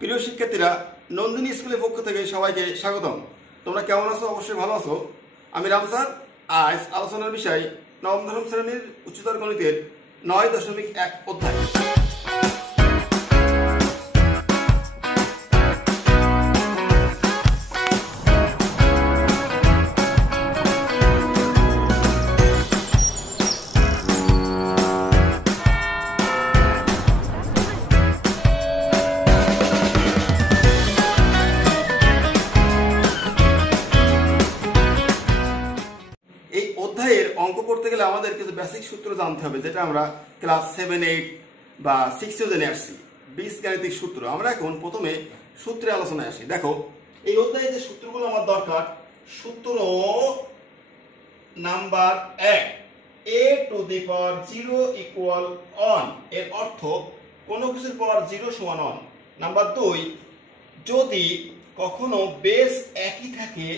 প্রিয় শিক্ষার্থীরা, নন্দিনী স্কুলের পক্ষ থেকে সবাইকে স্বাগতম। তোমরা কেমন আছো? অবশ্যই ভালো আছো। আমি রাম স্যার। আজ আলোচনার বিষয় নবম দশম শ্রেণীর উচ্চতর গণিতের 9.1 অধ্যায়। অঙ্ক করতে গেলে আমাদের কিছু বেসিক সূত্র জানতে হবে, যেটা আমরা ক্লাস 7, 8 বা 6 জেনে আসছি। বীজগাণিতিক সূত্র। আমরা এখন প্রথমে সূত্রে আলোচনায় আসি। দেখো, এই অধ্যায়ে যে সূত্রগুলো আমার দরকার, সূত্র number 1, a to the power 0 equal 1 এর অর্থ কোনো কিছুর পাওয়ার 0 সমান 1। নাম্বার 2, যদি কখনো বেস একই থাকে,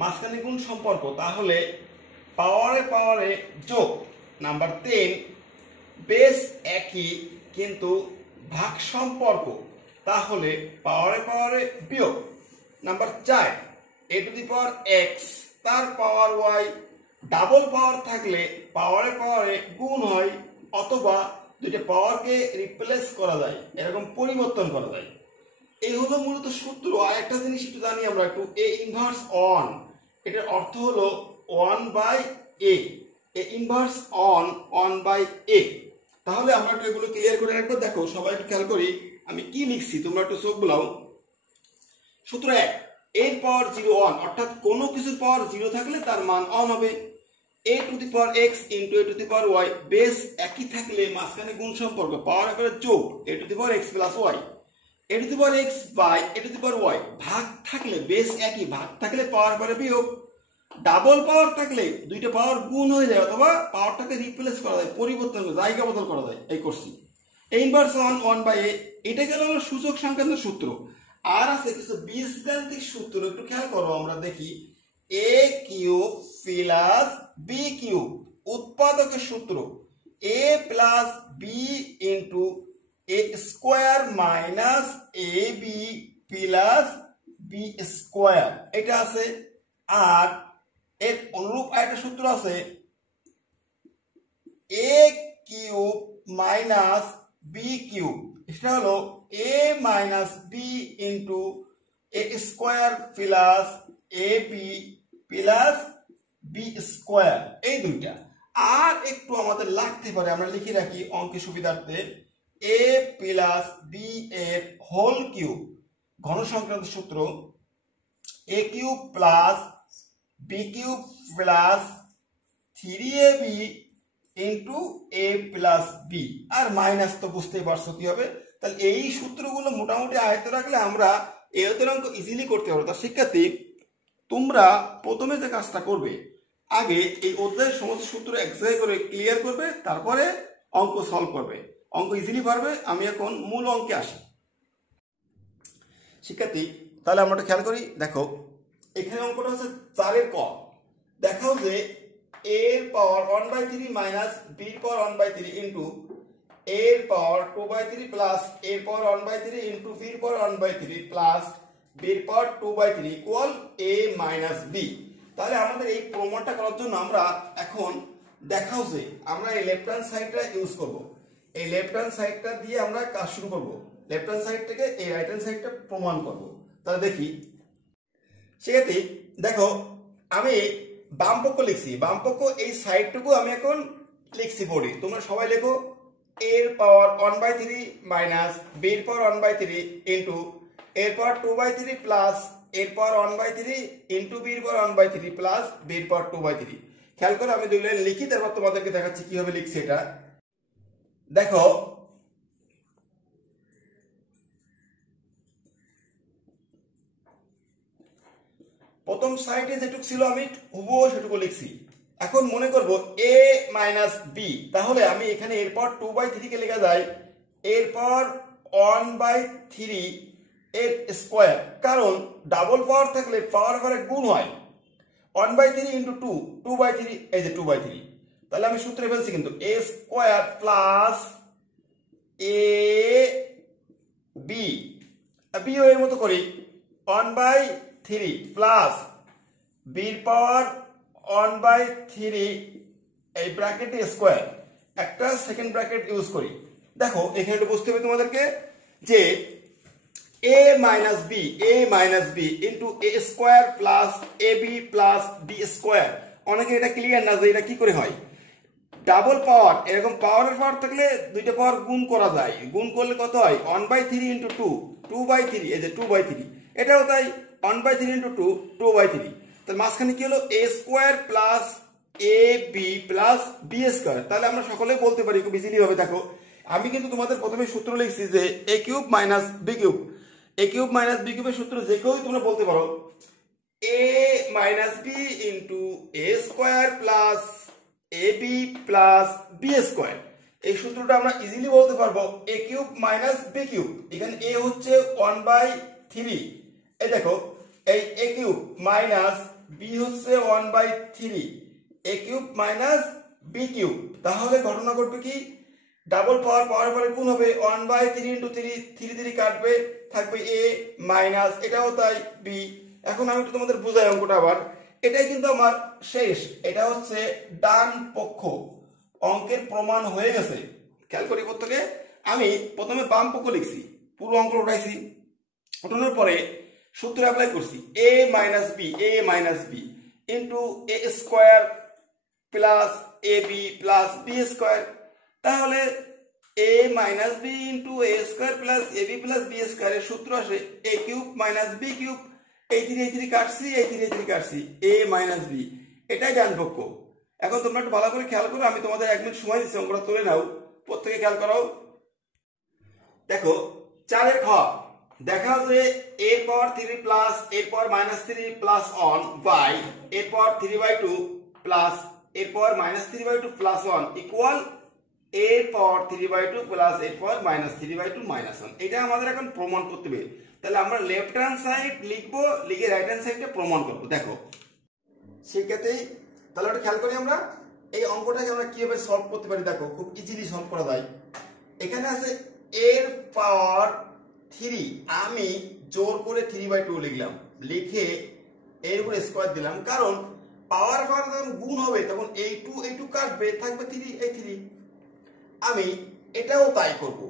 মাঝখানে গুণ সম্পর্ক, তাহলে পাওয়ারে পাওয়ারে যোগ। নাম্বার 3, বেস একই কিন্তু ভাগ সম্পর্ক, তাহলে পাওয়ারে পাওয়ারে বিয়োগ। Number 4, a to the power x তার পাওয়ার y ডাবল পাওয়ার থাকলে পাওয়ারে পাওয়ারে গুণ হয়, অথবা দুইটা পাওয়ারকে রিপ্লেস করা যায়, এরকম পরিবর্তন করা যায়। এই হলো মূলত সূত্র। আর একটা জিনিস একটু জানি আমরা একটু, a ইনভার্স 1, এটার অর্থ হলো 1/a, a ইনভার্স 1/a। তাহলে আমরা একটু এগুলো ক্লিয়ার করে রাখবো। দেখো, সবাই একটু খেয়াল করি আমি কি লিখছি, তোমরা একটু চোখ বুলাও। সূত্র 1, এর পাওয়ার 0 1, অর্থাৎ কোনো কিছুর পাওয়ার 0 থাকলে তার মান 1 হবে। a to the power x into a to the power y, base একই থাকলে মাঝখানে গুণ সম্পর্ক, পাওয়ার এবারে যোগ a to the power x plus y। a to the power x by a to the power y, ভাগ থাকলে base একই, ভাগ থাকলে পাওয়ার এবারে বিয়োগ। ডাবল পাওয়ার থাকলে দুইটা পাওয়ার গুণ হয়ে যায়, অথবা পাওয়ারটাকে রিপ্লেস করা যায়, পরিবর্তন করে জায়গা বদল করা যায়। এই করছি a ইনভার্স 1/a। এটা গেল সূচক সংক্রান্ত সূত্র। আর আছে কিছু বীজগাণিতিক সূত্র, একটু খেয়াল করো। আমরা দেখি a cube plus b cube, উৎপাদকের সূত্র a plus b into a square minus ab plus b square, এটা আছে। আর এর অনুরূপ আরেকটা সূত্র আছে a cube minus b cube, এটা হলো a minus b into a square plus ab plus b square, এই দুইটা। আর একটু আমাদের লাগতে পারে, আমরা লিখে রাখি অঙ্কের সুবিধার্থে, a প্লাস b এর হোল কিউব, ঘন সংক্রান্ত সূত্র a cube plus b cube plus 3ab into a plus b। আর মাইনাস তো বুঝতেই পারছো কি হবে। তাহলে এই সূত্রগুলো মোটামুটি আয়ত্তে রাখলে আমরা এই অঙ্ক ইজিলি করতে পারবো। তার শিক্ষার্থী, তোমরা প্রথমে যে কাজটা করবে, আগে এই অধ্যায়ের সমস্ত সূত্র এক জায়গায় করে ক্লিয়ার করবে, তারপরে অঙ্ক সলভ করবে, অঙ্ক ইজিলি পারবে। আমি এখন মূল অঙ্কে আসি। শিক্ষার্থী, তাহলে আমরা একটা খেয়াল করি। দেখো, এখানে অঙ্কটা হচ্ছে 4 এর ক। দেখাও যে এর পাওয়ার 1/3 মাইনাস বির পাওয়ার 1/3 ইন্টু এর পাওয়ার 2/3 প্লাস এর পাওয়ার 1/3 ইন্টু বির পাওয়ার 1/3 প্লাস বির পাওয়ার 2/3 ইকুয়াল a মাইনাস বি। তাহলে আমাদের এই প্রমাণটা করার জন্য আমরা এখন দেখাও যে আমরা এই লেফট হ্যান্ড সাইডটা ইউজ করব। এই লেফট হ্যান্ড সাইডটা দিয়ে আমরা কাজ শুরু করব। লেফট হ্যান্ড সাইড থেকে এই রাইট হ্যান্ড সাইডটা প্রমাণ করব। তাহলে দেখি। সেক্ষেত্রে দেখো, আমি বাম পক্ষ লিখছি, বাম পক্ষ এই সাইডটুকু আমি এখন লিখছি বোর্ডে। তোমরা সবাই লেখো এর পাওয়ার 1/3 মাইনাস বির পাওয়ার 1/3 ইন্টু এর পাওয়ার 2/3 প্লাস এর পাওয়ার 1/3 ইন্টু বির পাওয়ার 1/3 প্লাস বির পাওয়ার 2/3। খেয়াল করে আমি দুই লাইন লিখি, তারপর তোমাদেরকে দেখাচ্ছি কিভাবে লিখছি এটা। দেখো, প্রথম সাইডে যেটুকু ছিল আমি হুবহু সেটুকু লিখছি। এখন মনে করব a মাইনাস বি, তাহলে আমি এখানে এর পাওয়ার 2/3 কে লেখা যায় এর পাওয়ার 1/3 এর স্কোয়ার, কারণ ডাবল পাওয়ার থাকলে পাওয়ার পাওয়ারে গুণ হয়। 1/3 ইন্টু 2, 2/3, এই যে 2/3। তাহলে আমি সূত্রে ফেলছি কিন্তু a square plus a b বিও এর মতো করি 1/3 প্লাস বির পাওয়ার 1/3 এই ব্র্যাকেটে স্কোয়ার, একটা সেকেন্ড ব্র্যাকেট ইউজ করি। দেখো এখানে একটু বুঝতে হবে তোমাদেরকে যে a minus b into a square plus a b plus b square. অনেকে এটা ক্লিয়ার না যে এটা কি করে হয়। ডাবল পাওয়ার, এরকম পাওয়ারের পাওয়ার থাকলে দুইটা পাওয়ার গুণ করা যায়, গুণ করলে কত হয় 1/3 ইন্টু 2/3, এই যে 2/3, এটাও তাই 1/3 ইন্টু 2/3। তাহলে মাঝখানে কি হলো এ square plus a b plus b square. তাহলে আমরা সকলেই বলতে পারি খুব ইজিলি ভাবে। দেখো আমি কিন্তু তোমাদের প্রথমে সূত্র লিখছি যে এ কিউব মাইনাস বি কিউব, এ কিউব মাইনাস বি কিউবের সূত্র যে কেউই তোমরা বলতে পারো এ minus b into a square plus a b plus b square. এই সূত্রটা আমরা ইজিলি বলতে পারবো এ কিউব মাইনাস বি কিউব। এখানে এ হচ্ছে 1/3, এই দেখো এই এ কিউব মাইনাস বি হচ্ছে 1/3, এ কিউব মাইনাস বি কিউব। তাহলে ঘটনা ঘটবে কি ডাবল পাওয়ার পাওয়ার পরে গুণ হবে 1/3 ইন্টু 3 কাটবে, থাকবে এ মাইনাস এটাও তাই বি। এখন আমি একটু তোমাদের বুঝাই অঙ্কটা আবার। এটাই কিন্তু আমার শেষ, এটা হচ্ছে ডান পক্ষ অঙ্কের প্রমাণ হয়ে গেছে। খেয়াল করি প্রত্যেকে, আমি প্রথমে বাম পক্ষ লিখছি, পুরো অঙ্ক উঠাইছি, উঠানোর পরে সূত্র অ্যাপ্লাই করছি এ minus b into a square plus a b plus b square. তাহলে এ minus b into a square plus a b plus B স্কোয়ারের সূত্র আসে এ কিউব মাইনাস বি কিউব। এই 3 কাটছি, এই 3 কাটছি, এ মাইনাস বি, এটাই ডান পক্ষ। এখন তোমরা একটু ভালো করে খেয়াল করো, আমি তোমাদের 1 মিনিট সময় দিচ্ছি, অঙ্কটা তুলে নাও, প্রত্যেকে খেয়াল করো। দেখো 4 এর খ দেখা যে a power 3 plus a power minus 3 plus 1 by a power 3/2 plus a power minus 3/2 plus 1 equal a power 3/2 plus a power minus 3/2 minus 1। এটা আমাদের এখন প্রমাণ করতে হবে। তাহলে আমরা লেফট হ্যান্ড সাইড লিখবো, লিখে রাইট হ্যান্ড সাইডটা প্রমাণ করবো। দেখো সেক্ষেত্রেই তাহলে ওটা খেয়াল করি আমরা এই অঙ্কটাকে আমরা কিভাবে সলভ করতে পারি। দেখো খুব ইজিলি সলভ করা যায়। এখানে আছে এর পাওয়ার 3, আমি জোর করে 3/2 লিখলাম, লিখে এর উপরে স্কোয়ার দিলাম, কারণ পাওয়ার পাওয়ার যখন গুণ হবে তখন এই টু কাটবে, থাকবে 3, এই 3। আমি এটাও তাই করব,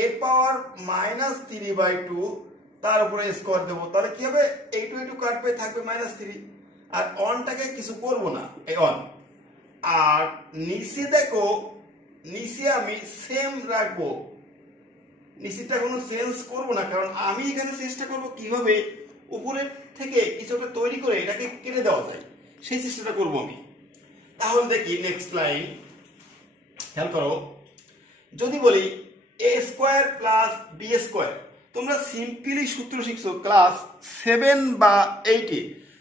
এর পাওয়ার মাইনাস 3/2 তার উপরে স্কোয়ার দেবো, তাহলে কি হবে এই টু কাটবে, থাকবে -3। আর অনটাকে কিছু করব না, এই অন। আর নিচে দেখো, নিচে আমি সেম রাখবো, নিচেটা কোনো চেঞ্জ করব না, কারণ আমি এখানে চেষ্টা করব কিভাবে উপরের থেকে কিছুটা তৈরি করে এটাকে কেটে দেওয়া যায়, সেই চেষ্টাটা করব আমি। তাহলে দেখি নেক্সট লাইন, খেয়াল করো, যদি বলি এ স্কোয়ার প্লাস বি স্কোয়ার, তোমরা সিম্পলি সূত্র শিখছো ক্লাস 7 বা 8-এ,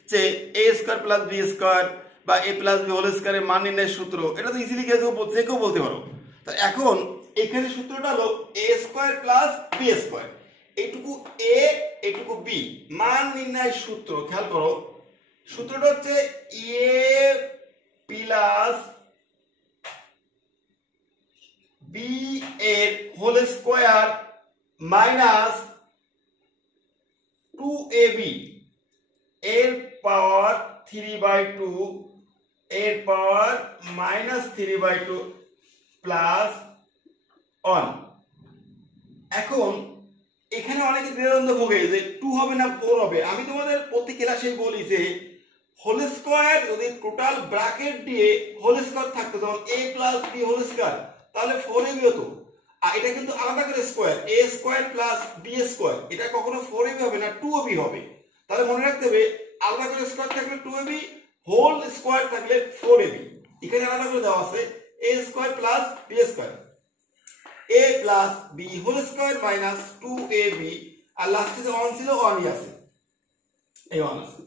যে এ স্কোয়ার প্লাস বি স্কোয়ার বা এ প্লাস বি হোল স্কোয়ারের মান নির্ণয়ের সূত্র, এটা তো ইজিলি যে কেউ বলতে পারো। তো এখন এখানে সূত্রটা হলো এ স্কোয়ার প্লাস বি স্কোয়ার, এইটুকু এ এইটুকু বি, মান নির্ণয়ের সূত্র। খেয়াল করো সূত্রটা হচ্ছে এ প্লাস বি এর হোল স্কোয়ার মাইনাস 2ab এর পাওয়ার 3/2 এর পাওয়ার -3/2 প্লাস 1। এখন এখানে অনেকে দ্বিধাদ্বন্দ্ব ভোগে যে 2 হবে না 4 হবে। আমি তোমাদের প্রতি ক্লাসেই বলি যে হোল স্কোয়ার যদি টোটাল ব্র্যাকেট দিয়ে হোল স্কোয়ার থাকতো, যেমন a plus b whole square, তাহলে 4ab হতো। আর এটা কিন্তু আলাদা করে square, a square plus b square, এটা কখনো 4ab হবে না, 2ab হবে। তাহলে মনে রাখতে হবে আলাদা করে স্কোয়ার থাকলে 2ab, হোল স্কোয়ার থাকলে 4ab। এখানে আলাদা করে দেওয়া আছে a square plus b square, a plus b whole square minus 2ab, আর লাস্টে যে 1 ছিল 1ই আছে, এই 1 আছে।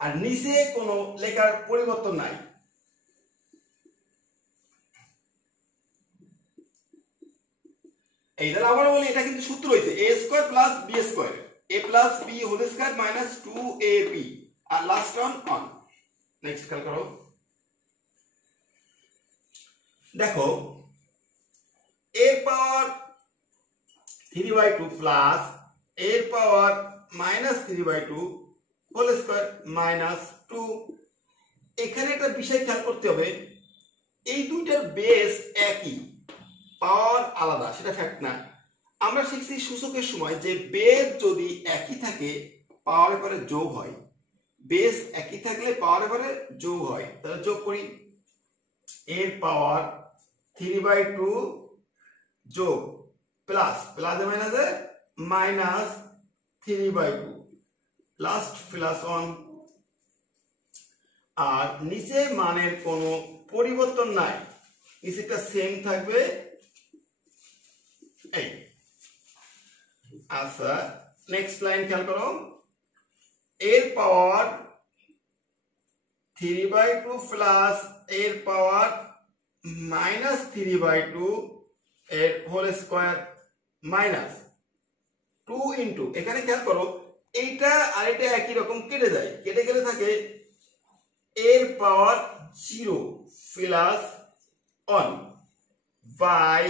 আর নিচে কোনো লেখার পরিবর্তন নাই। এই তাহলে আবার বলি এটা কিন্তু সূত্র হইছে a square plus b square, a plus b whole square minus 2ab, আর লাস্ট অন। নেক্সট খেয়াল করো, দেখো a পাওয়ার 3/2 প্লাস এর পাওয়ার -3/2 হোল স্কয়ার -2। এখানে একটা বিষয় খেয়াল করতে হবে, এই দুইটার বেস একই, পাওয়ার আলাদা, সেটা ফ্যাক্ট না। আমরা শিখছি সূচকের সময় যে বেস যদি একই থাকে পাওয়ার পরে যোগ হয়, বেস একই থাকলে পাওয়ার পরে যোগ হয়। তাহলে যোগ করি, এর পাওয়ার 3/2 যোগ প্লাস প্লাসে মাইনাসে -3/2 লাস্ট +1। আর নিচে মানের কোনো পরিবর্তন নাই, নিচেটা সেম থাকবে এই। আচ্ছা, নেক্সট লাইন খেয়াল করো, এর পাওয়ার 3/2 প্লাস এর পাওয়ার -3/2 এর হোল স্কয়ার -2 ইন্টু, এখানে খেয়াল করো এইটা আর এটা একই রকম কেটে যায়, কেটে গেলে থাকে এর পাওয়ার 0 প্লাস 1 বাই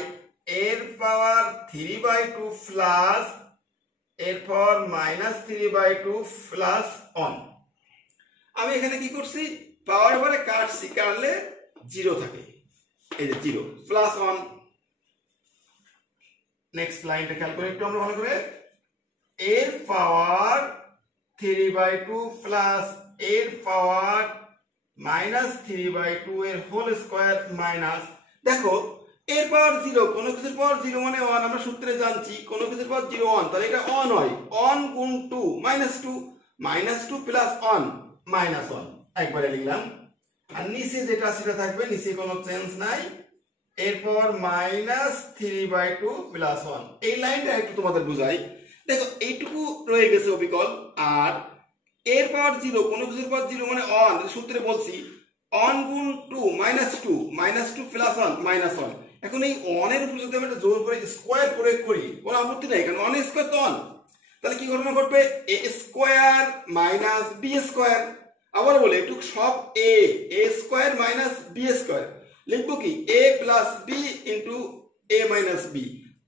এর পাওয়ার 3/2 প্লাস এর পাওয়ার -3/2 প্লাস 1। আমি এখানে কি করছি, পাওয়ার পরে কাটছি, কাটলে 0 থাকে, এই যে 0 প্লাস 1। নেক্সট লাইনটা খেয়াল করে একটু আমরা ভালো করে, এর পাওয়ার 3/2 প্লাস এর পাওয়ার -3/2 এর হোল স্কয়ার মাইনাস, দেখো এর পাওয়ার 0, কোন কিছুর পাওয়ার 0 মানে 1, আমরা সূত্রে জানছি কোন কিছুর পাওয়ার 0 1, তাহলে এটা 1 হয়, 1 গুণ 2 -2 -2 প্লাস 1 -1 একবারে লিখলাম। আর নিচে যেটা সেটা থাকবে, নিচে কোনো চেঞ্জ নাই, এর পাওয়ার -3/2 প্লাস 1। এই লাইনটা একটু তোমাদের বুঝাই, দেখো এইটুকু রয়ে গেছে অবিকল। আর এর পাওয়ার 0, কোন কিছুর পাওয়ার 0 মানে 1, সূত্রে বলছি 1 গুণ 2 -2 -2 প্লাস 1 -1। এখন এই 1 এর উপর যদি আমরা জোর করে স্কয়ার প্রয়োগ করি, কোনো আপত্তি নাই, কারণ 1 স্কয়ার তো 1, তাহলে কি ঘটনা ঘটবে, a square minus b square. আবার বলে একটু সব a square minus b square লিখবো কি, a plus b into a minus b।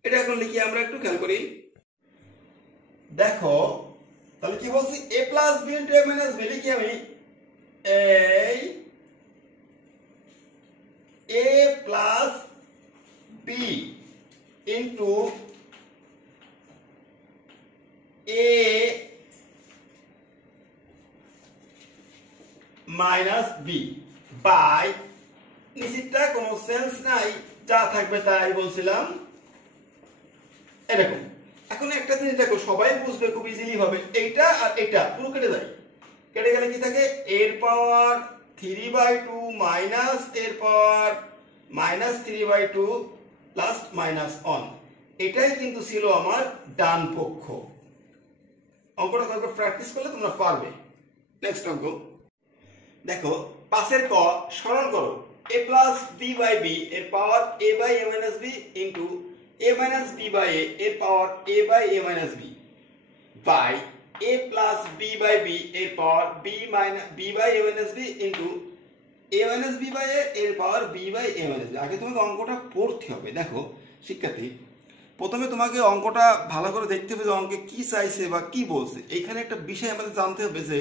এটা এখন লিখি আমরা, একটু খেয়াল করি, দেখো তাহলে কি বলছি, a plus b into a minus b লিখি আমি এই a plus b into a minus b by, নিচেরটা কোনো সেন্স নাই, যা থাকবে তাই বলছিলাম এরকম। এখন একটা জিনিস দেখো, সবাই বুঝবে খুব ইজিলি ভাবে, এইটা আর এটা পুরো কেটে যায়, কেটে গেলে কি থাকে, এর পাওয়ার 3/2 মাইনাস এর পাওয়ার -3/2 লাস্ট -1। এটাই কিন্তু ছিল আমার ডান পক্ষ। অঙ্কটা করবে, প্র্যাকটিস করলে তোমরা পারবে। নেক্সট অঙ্ক দেখো, পাশের ক সরল করো, a plus b by b এর power a by a minus b into a minus b by a এর power a by a minus b by a plus b by b এর power b by a minus b into a minus b by a এর power b by a minus b। আগে তোমাকে অঙ্কটা পড়তে হবে। দেখো শিক্ষার্থী, প্রথমে তোমাকে অঙ্কটা ভালো করে দেখতে হবে যে অঙ্কে কি চাইছে বা কি বলছে। এখানে একটা বিষয় আমাদের জানতে হবে যে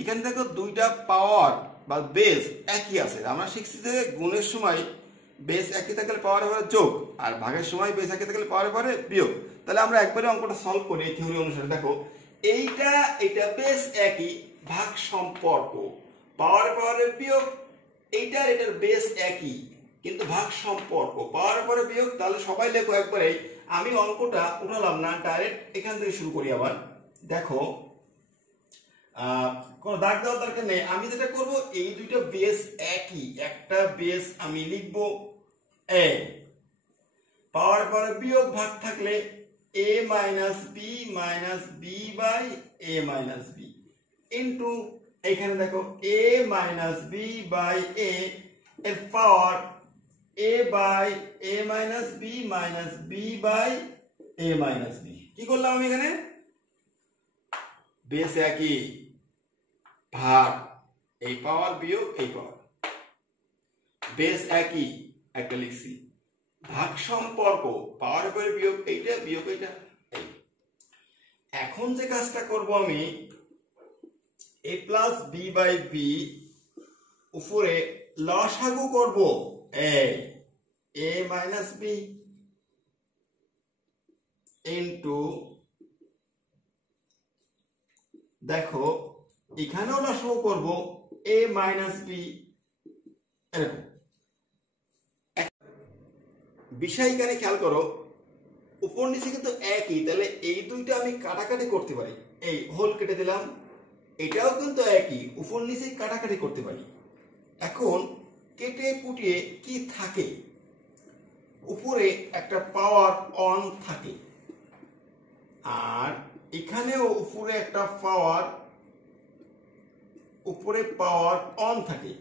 এখানে দেখো দুইটা পাওয়ার বা বেস একই আছে। আমরা শিখছি যে গুণের সময় বেস একই থাকলে পাওয়ার পরে যোগ, আর ভাগের সময় বেস একই থাকলে পাওয়ার পরে বিয়োগ। তাহলে আমরা একবারে অঙ্কটা সলভ করি এই থিওরি অনুসারে। দেখো এইটা বেস একই, ভাগ সম্পর্ক, পাওয়ার পাওয়ারে বিয়োগ, এইটার এটার বেস একই কিন্তু ভাগ সম্পর্ক পাওয়ার পরে বিয়োগ। তাহলে সবাই লেখো একবারে, আমি অঙ্কটা উঠালাম না, ডাইরেক্ট এখান থেকে শুরু করি। আবার দেখো কোনো দাগ দেওয়ার দরকার নেই। আমি যেটা করব, এই দুইটা বেস একই, একটা বেস আমি লিখব a, পাওয়ার পরে বিয়োগ ভাগ থাকলে a minus b by a minus b into এখানে দেখো a minus b by a এর power a by a minus b by a minus B. কি করলাম আমি এখানে, বেস একই, ভাগ এই পাওয়ার বিয়োগ এই পাওয়ার, বেস একই একটা লিখছি, ভাগ সম্পর্ক পাওয়ার পরে বিয়োগ এইটা বিয়োগ এইটা। এখন যে কাজটা করব আমি a plus B by b উপরে লসাগু করব a মাইনাস বি ইন্টু, দেখো এখানেও লসাগু করব a মাইনাস বি। এরকম বিষয় এখানে খেয়াল করো, উপর নিচে কিন্তু একই, তাহলে এই দুইটা আমি কাটাকাটি করতে পারি, এই হোল কেটে দিলাম, এটাও কিন্তু একই, উপর নিচে কাটাকাটি করতে পারি। এখন কেটে কুটিয়ে কি থাকে, উপরে একটা পাওয়ার অন থাকে, আর এখানেও উপরে একটা পাওয়ার, উপরে পাওয়ার অন থাকে।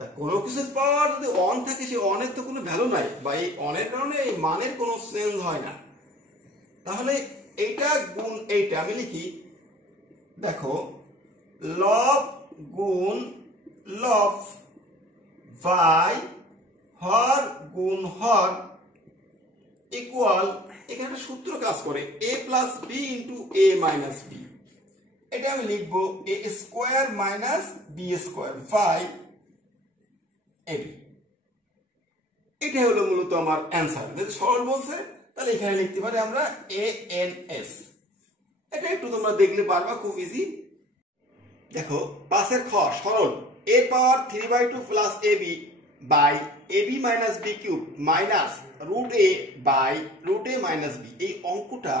তা কোনো কিছুর পাওয়ার যদি অন থাকে, সে অনের তো কোনো ভ্যালু নাই, বা এই অনের কারণে এই মানের কোনো চেঞ্জ হয় না। তাহলে এইটা গুণ এইটা আমি লিখি, দেখো লব গুণ লব বাই হর গুণ হর ইকুয়াল, এখানে একটা সূত্র কাজ করে a plus B into A minus B. এটা আমি লিখবো A square minus B square by AB. এটা হলো মূলত আমার অ্যান্সার। যদি সরল বলছে তাহলে এখানে লিখতে পারি আমরা এ এন এস। এটা একটু তোমরা দেখলে পারবা, খুব ইজি। দেখো 5 খ সরল, এর power 3/2 plus a b by a b minus b cube minus root A by root A minus b. এই অঙ্কটা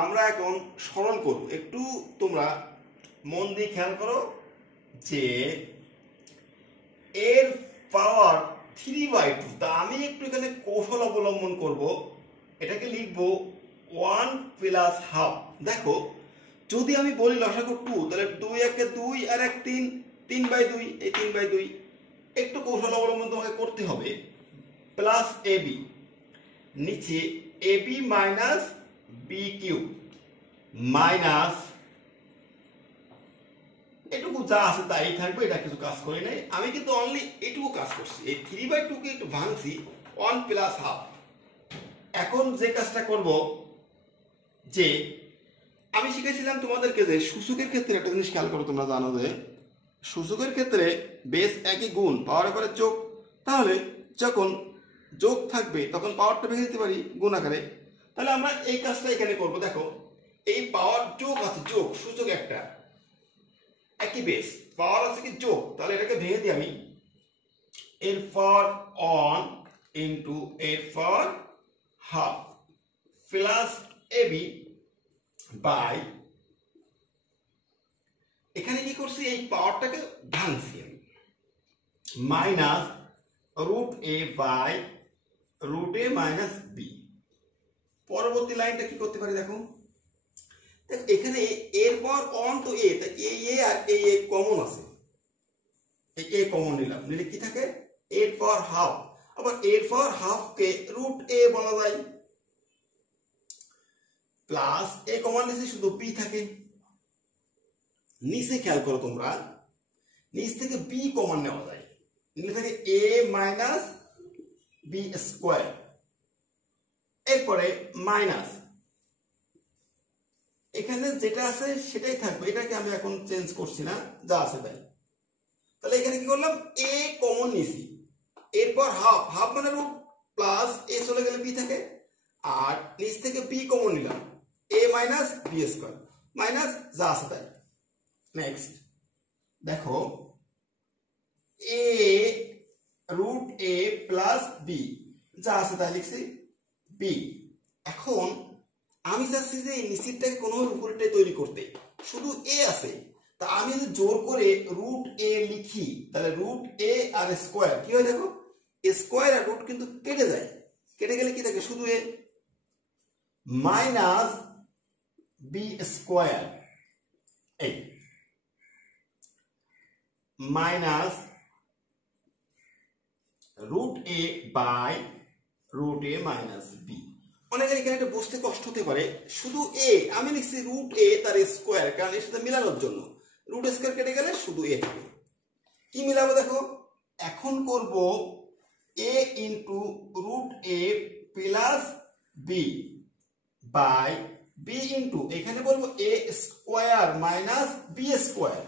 আমরা এখন সরল করব। একটু তোমরা মন দিয়ে খেয়াল করো যে এর পাওয়ার 3/2, তা আমি একটু এখানে কৌশল অবলম্বন করব, এটাকে লিখবো 1 প্লাস হাফ। দেখো যদি আমি বলি লসাগু 2, তাহলে 2 একে 2 আর 1 3, 3/2, এই 3/2। একটু কৌশল অবলম্বন তোমাকে করতে হবে। প্লাস এবি, নিচে a b minus b cube minus, এটুকু যা আছে তাই থাকবে, এটা কিছু কাজ করি নাই আমি, কিন্তু অনলি এটুকু কাজ করছি। এই 3/2 কে একটু ভাঙছি, 1 প্লাস হাফ। এখন যে কাজটা করব, যে আমি শিখেছিলাম তোমাদেরকে যে সূচকের ক্ষেত্রে একটা জিনিস খেয়াল করো, তোমরা জানো যে সূচকের ক্ষেত্রে বেস একই, গুণ পাওয়ার করে যোগ। তাহলে যখন যোগ থাকবে তখন পাওয়ারটা ভেঙে দিতে পারি গুণ আকারে। তাহলে আমরা এই কাজটা এখানে করব। দেখো এই পাওয়ার যোগ আছে, যোগ সূচক একটা একই, বেস পাওয়ার আছে কি যোগ, তাহলে এটাকে ভেঙে দিই আমি, এর পাওয়ার অন ইন্টু এর power half plus a b by, এখানে কি করছি, এই পাওয়ারটাকে ভাঙছি আমি, minus root A by root A minus b. পরবর্তী লাইনটা কি করতে পারি, দেখো এখানে এর পাওয়ার অন তো এ, তাই এ আর এ কমন আছে, এ কমন নিলাম, নিলে কি থাকে এর পাওয়ার হাফ। আবার এর পাওয়ার হাফ কে রুট এ বলা যায়, প্লাস এ কমন নিচে শুধু বি থাকে। নিচে খেয়াল করো তোমরা, নিচ থেকে বি কমন নেওয়া যায়, নিচে থাকে এ মাইনাস বি স্কোয়ার, এরপরে মাইনাস এখানে যেটা আছে সেটাই থাকবে, এটাকে আমি এখন চেঞ্জ করছি না, যা আছে তাই। তাহলে এখানে কি করলাম, এ কমন নিছি, এরপর হাফ, হাফ মানে রুট, প্লাস এ চলে গেলে বি থাকে, আর নিচ থেকে বি কমন নিলাম, এ মাইনাস বি স্কোয়ার মাইনাস যা আছে তাই। নেক্সট দেখো এ রুট এ প্লাস বি, যা আছে তাই লিখছি বি। এখন আমি চাচ্ছি যে এই নিচেরটাকে কোনোভাবে উপরেরটাই তৈরি করতে, শুধু এ আছে, তা আমি যদি জোর করে রুট এ লিখি তাহলে রুট এ আর স্কোয়ার কি হয়, দেখো স্কোয়ার আর রুট কিন্তু কেটে যায়, কেটে গেলে কি থাকে শুধু এ, মাইনাস বি স্কোয়ার, এই minus root A by root A minus b. অনেকের এখানে এটা বুঝতে কষ্ট হতে পারে, শুধু এ আমি লিখছি রুট এ তার স্কোয়ার, কারণ এর সাথে মিলানোর জন্য, রুট স্কোয়ার কেটে গেলে শুধু এ থাকে। কি মিলাবো দেখো, এখন করব A into root A plus B by B into এখানে বলবো A square minus B square.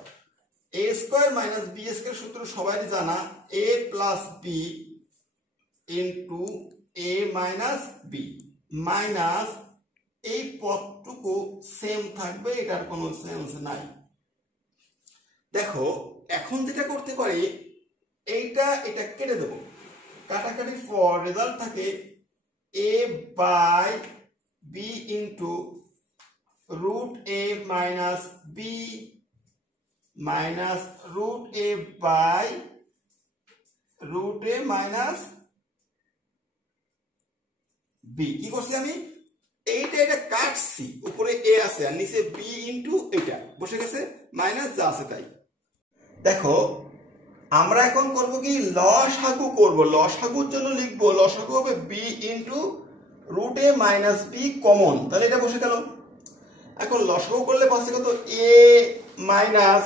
A square minus B square সূত্র সবাই জানা, A plus B into A minus B minus এই পদটুকু সেম থাকবে, এটার কোনো সেন্স নাই। দেখো এখন যেটা করতে পারি, এইটা এটা কেটে দেবো, কাটাকাটির পর রেজাল্ট থাকে A by B into root A minus B minus root A by root A minus B. কি করছি আমি, এইটা এটা কাটছি, উপরে এ আছে আর নিচে বি ইন্টু এটা বসে গেছে, মাইনাস যা আছে তাই। দেখো আমরা এখন করব কি, লসাগু করব। লসাগুর জন্য লিখবো, লসাগু হবে বি ইন্টু রুট এ মাইনাস বি কমন, তাহলে এটা বসে গেল। এখন লসাগু করলে পাচ্ছে কত, এ minus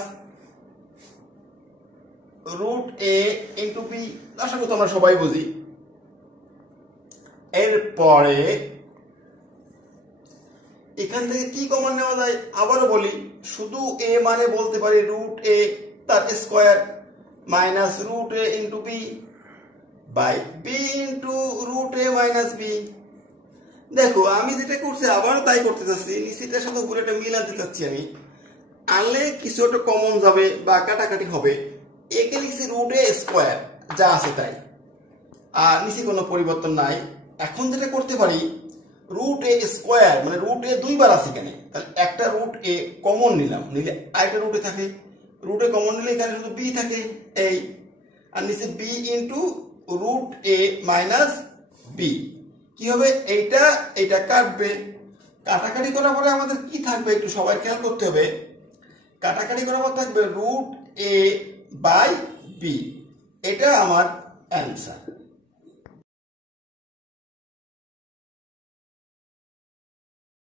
root a into B. লসাগু তো আমরা সবাই বুঝি। এরপরে এখান থেকে কি কমন নেওয়া যায়, আবারও বলি, শুধু এ মানে বলতে পারি রুট এ তার square minus root a into b by B into root A minus b. দেখো আমি যেটা করছি আবার তাই করতে চাচ্ছি, নিচেটার সাথে উপরে একটা মিল আনতে চাচ্ছি আমি। আনলে কিছু একটা কমন যাবে বা কাটাকাটি হবে। একে লিখছি রুট এ স্কোয়ার, যা আছে তাই, আর নিচে কোনো পরিবর্তন নাই। এখন যেটা করতে পারি, রুট এ স্কোয়ার মানে রুট এ দুইবার আছে এখানে, তাহলে একটা রুট এ কমন নিলাম, নিলে আরেকটা রুটে থাকে, রুটে কমন নিলে এখানে শুধু বি থাকে এই, আর নিচে বি ইন্টু রুট এ মাইনাস বি। কি হবে, এইটা এইটা কাটবে, কাটাকাটি করার পরে আমাদের কি থাকবে একটু সবাই খেয়াল করতে হবে। কাটাকাটি করার পর থাকবে রুট এ বাই বি, এটা আমার অ্যান্সার।